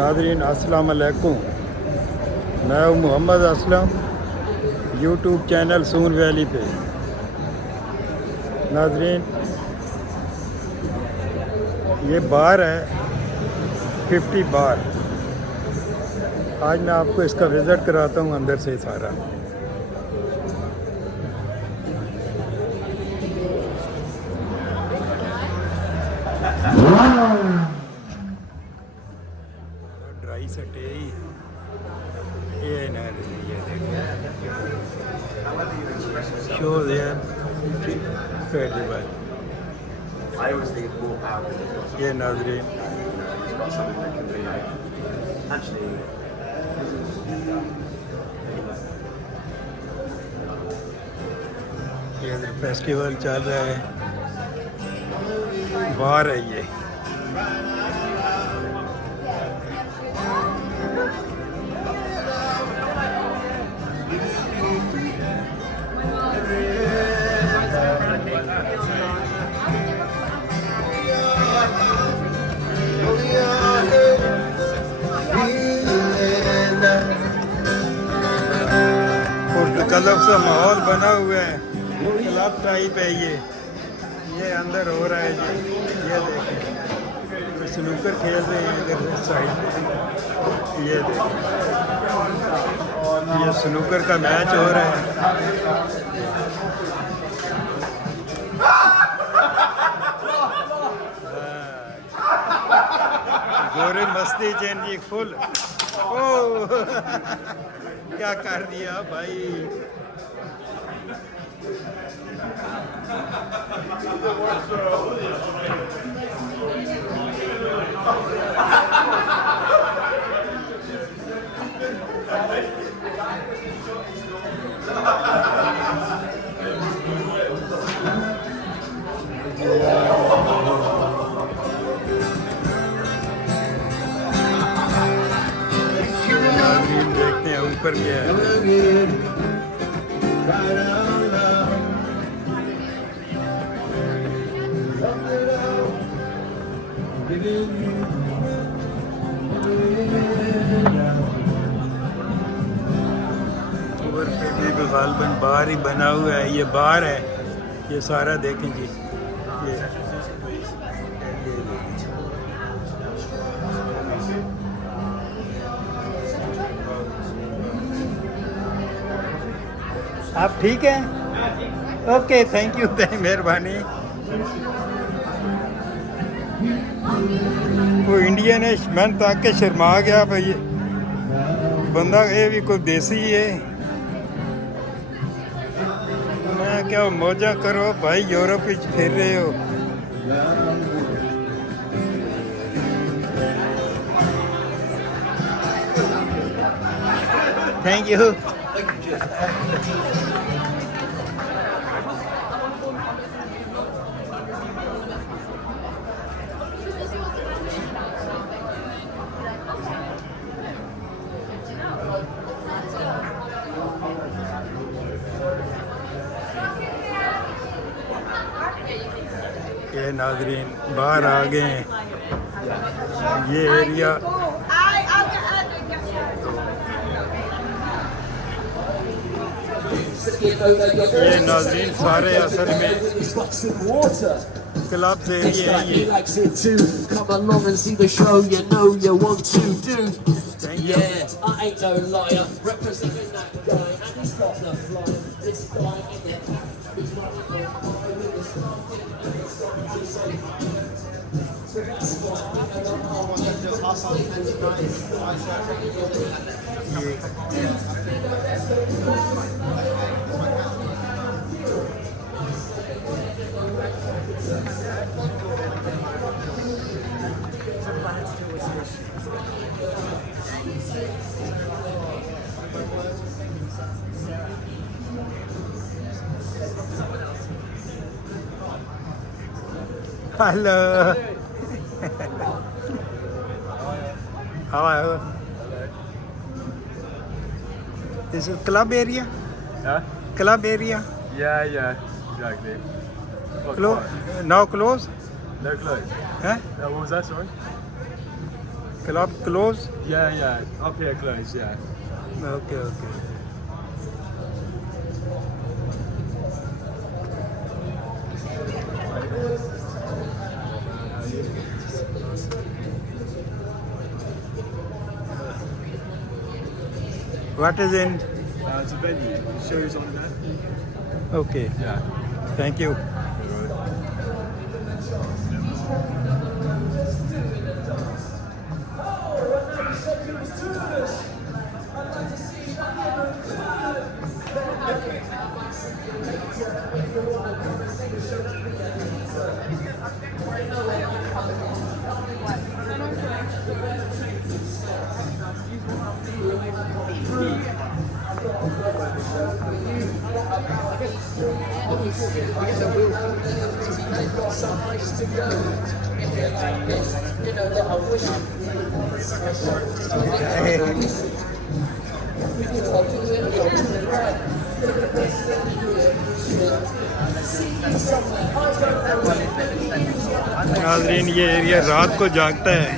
नाज़रीन अस्सलाम वालेकुम। मैं हूँ मोहम्मद असलम, यूट्यूब चैनल सून वैली पे। नाज़रीन ये बार है 50 बार। आज मैं आपको इसका विज़िट कराता हूँ अंदर से सारा। ड्राई सटे ये ना ये देखो शो देयर पहली बार ये नाज़रीन ये फेस्टिवल चल रहा है, बाहर है ये। क्लब सा माहौल बना हुआ है, क्लब टाइप है ये अंदर हो रहा है जी। ये देखें तो स्नूकर खेल रहे हैं इधर साइड पे। ये देखें ये स्नूकर का मैच हो रहा है। गोरे मस्ती चैन जी फुल। ओ क्या कर दिया भाई। देखते हैं ऊपर क्या है। ऊपर पे भी गालबन बार ही बना हुआ है, ये बार है ये सारा। देखें जी ये आप ठीक हैं? ओके थैंक यू, मेहरबानी। वो इंडियन है, मैंने ताक के शर्मा गया भाई। बंदा ये भी कोई देसी है। मैं क्या मौजा करो भाई, यूरोप में फिर रहे हो। Thank you. ये नाज़रीन बाहर आ गए हैं। ये एरिया ये नाज़रीन सारे असल में क्लब एरिया है ये। Come along and see the show, you know you want to do. Yeah, I ain't no liar, representing that guy, and he's got the flyer. This guy in the back is running on with the starting and the starting to say. So that's why I don't know what I'm just hustling and Hello. Hello. This is club area? Huh? Club area? Yeah, exactly. Now close? No close. Huh? What was that, sorry? Club close? Yeah, yeah. Up here close, yeah. Okay, okay. What is in? It's a venue. The show's on there. Okay, Yeah. thank you. नाज़रीन ये area रात को जागता है।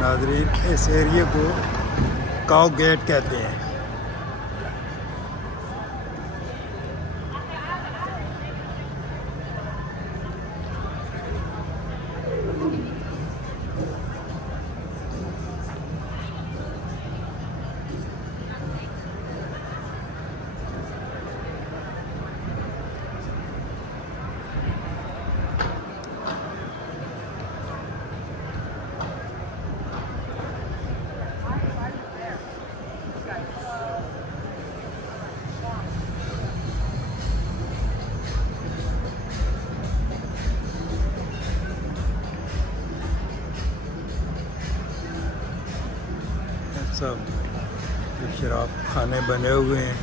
नाज़रीन इस area को काऊ gate कहते हैं। सब शराब खाने बने हुए हैं।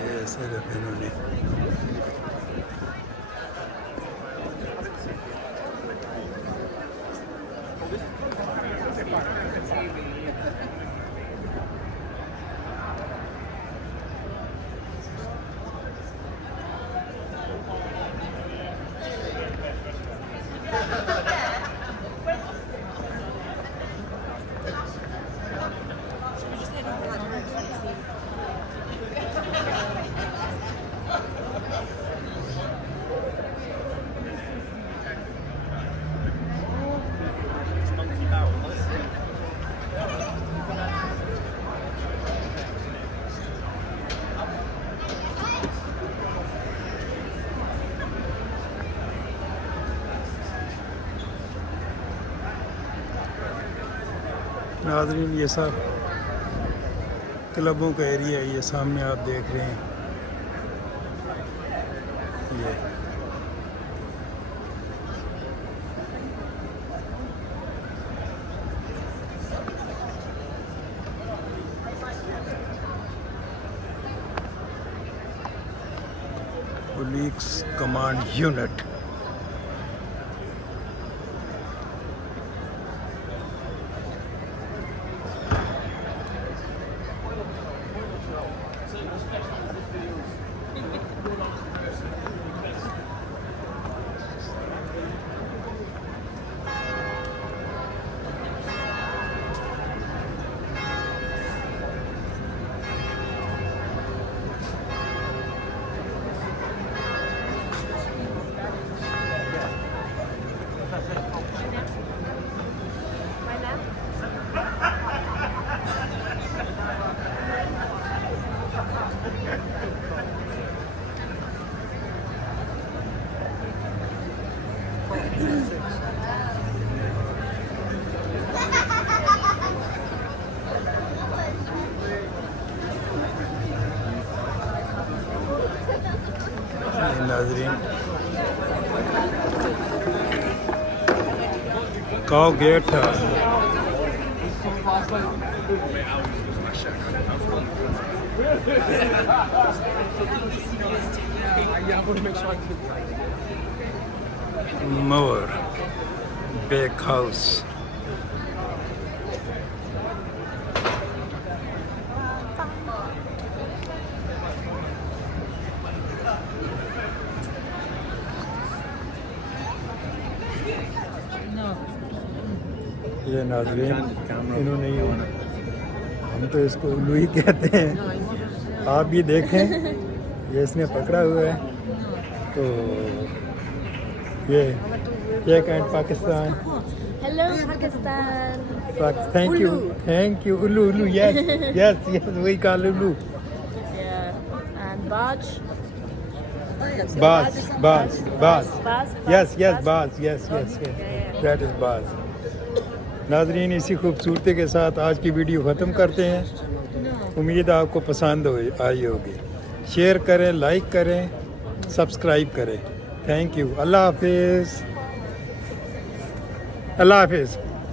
ये ऐसे रखे इन्होंने। नाज़रीन ये सब क्लबों का एरिया है। ये सामने आप देख रहे हैं ये पुलिस कमांड यूनिट। नाजरीन काओ गेट था मोर बेक हाउस ये नाज़रीन इन्होंने ये हम तो इसको उल्लू ही कहते हैं आप भी देखें ये इसने पकड़ा हुआ है तो ये कैंट Pakistan Hello, Pakistan. Thank you उल्लू उल्लू यस वही कॉल उल्लू Yeah. And Baj. बाज Baz. यस बाज यस दैट इज बाज नाजरीन इसी खूबसूरती के साथ आज की वीडियो ख़त्म करते हैं उम्मीद है आपको पसंद आई होगी शेयर करें लाइक करें सब्सक्राइब करें थैंक यू अल्लाह हाफिज़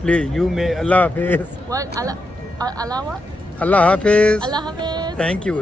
प्लीज यू मे अल्लाह हाफिज़ What? Allah what? अल्लाह हाफिज़ Allah Hafiz. Thank you